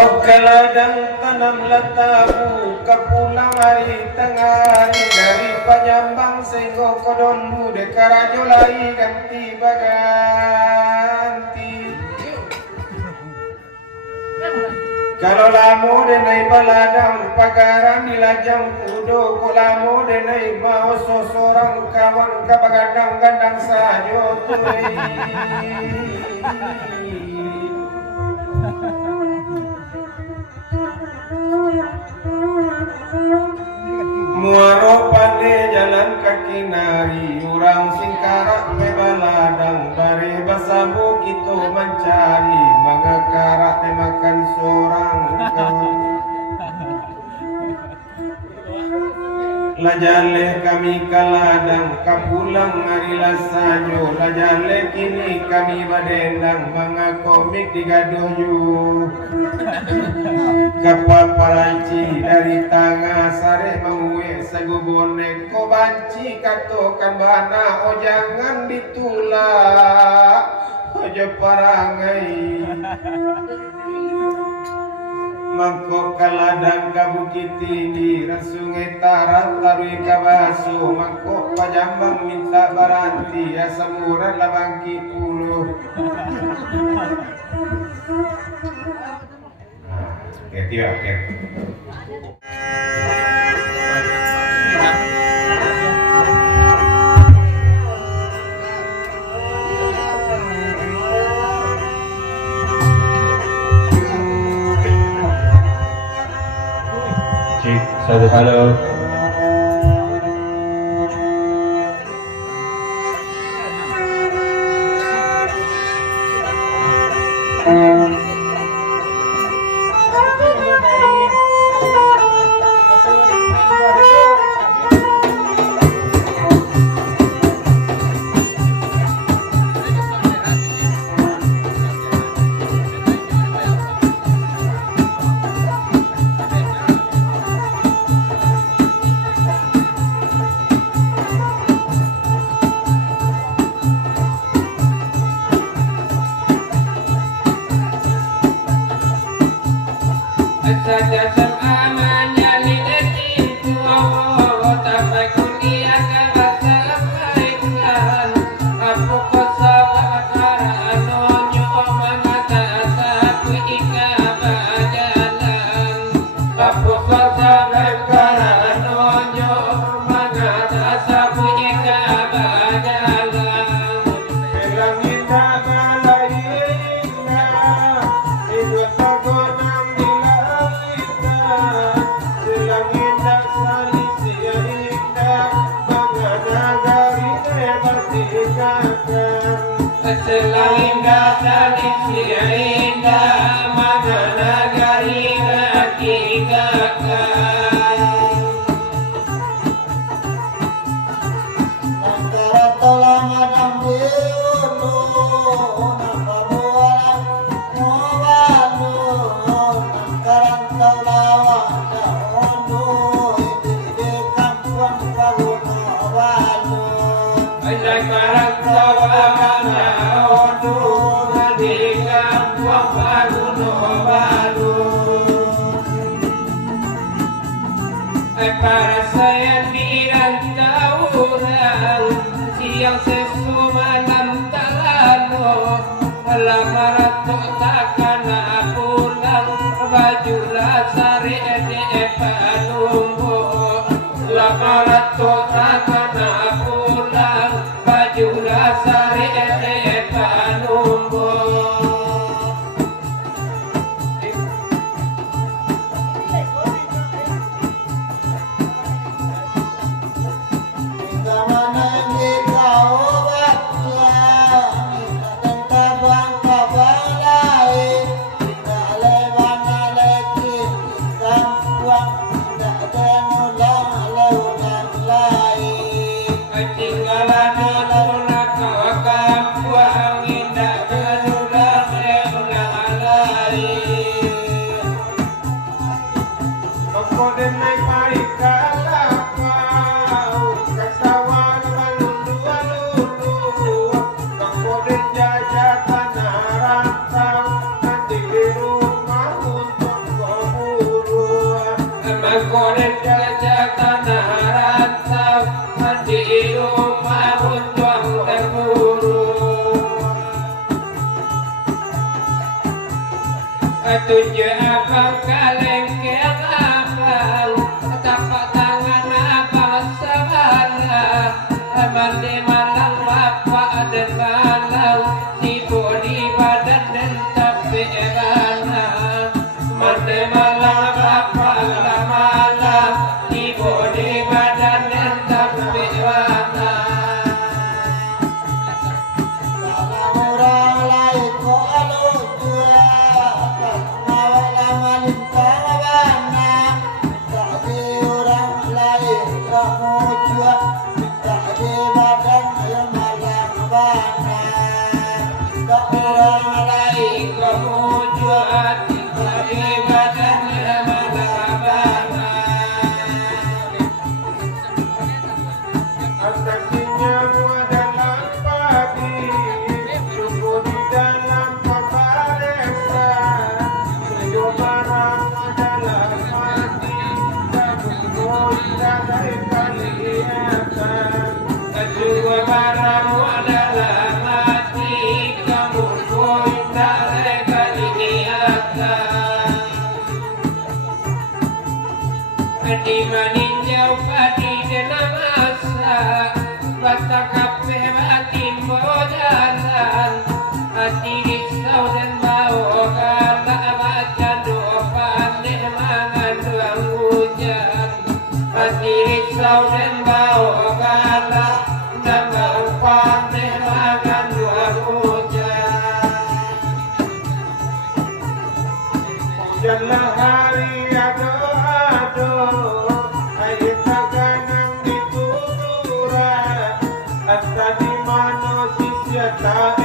Oke ladang tanam letamu kepulang hari tengah hari dari Panyambang sehingga kodolu dekarajo lai ganti baganti. Kalau lamu denai baladang pagaran di lajang kudo ko lamu denai mau seorang kawan kabagadang gandang sajo tuai. Muaro pande jalan kaki nari urang singkarak bebaladang bare basabu gitu mencari mangakarak makan sorang lajale kami kaladang kapulang hari lasajo lajale kini kami badendang mga komik digaduhyu kapaparanci dari tangga sare menguwe sagubonek ko banci katokan bana o jangan ditulak ojo parangai mangko kaladang ka Bukit Tinggi Sungai Tarat larui kabaso mangko Panyambang minta baranti asam urat labangki puluh. Oke. Satu halo. Para saya dirantau orang siang sesu malam talano lamarato takana pulang baju lasari ede palumbo lamarato takana pulang baju lasari ede palumbo. Jajan tanah rantau nanti di rumah untuk umahun tuang terburu tujuh abang kalengkeng abang tapak tangan abang sabana mandi malang bapak dan malang tipu di badan dan tapi erana mandi malang bapak dan malang tipu di badan dan tapi erana dalam orang lain kok alu jua nawa lama lintang abana tak di orang lain kamu jua tak di badan yang malang abana tak orang lain kamu jua tipu di badan dan malang abana Atasnya adalah padi, suku di dalam paparesa. Tujuh barang adalah mati, kamu goda dari kelihatan. Tujuh barang adalah mati, kamu goda dari kelihatan. Di maninjau padi dan masa bata kafe hati modalan hati risau dan bau kata baca doa pandai mangan doang hujan hati risau dan bau kata dan bau pandai mangan doang hujan hujanlah hari ado-ado air taganang dituturan Anta di manusia tak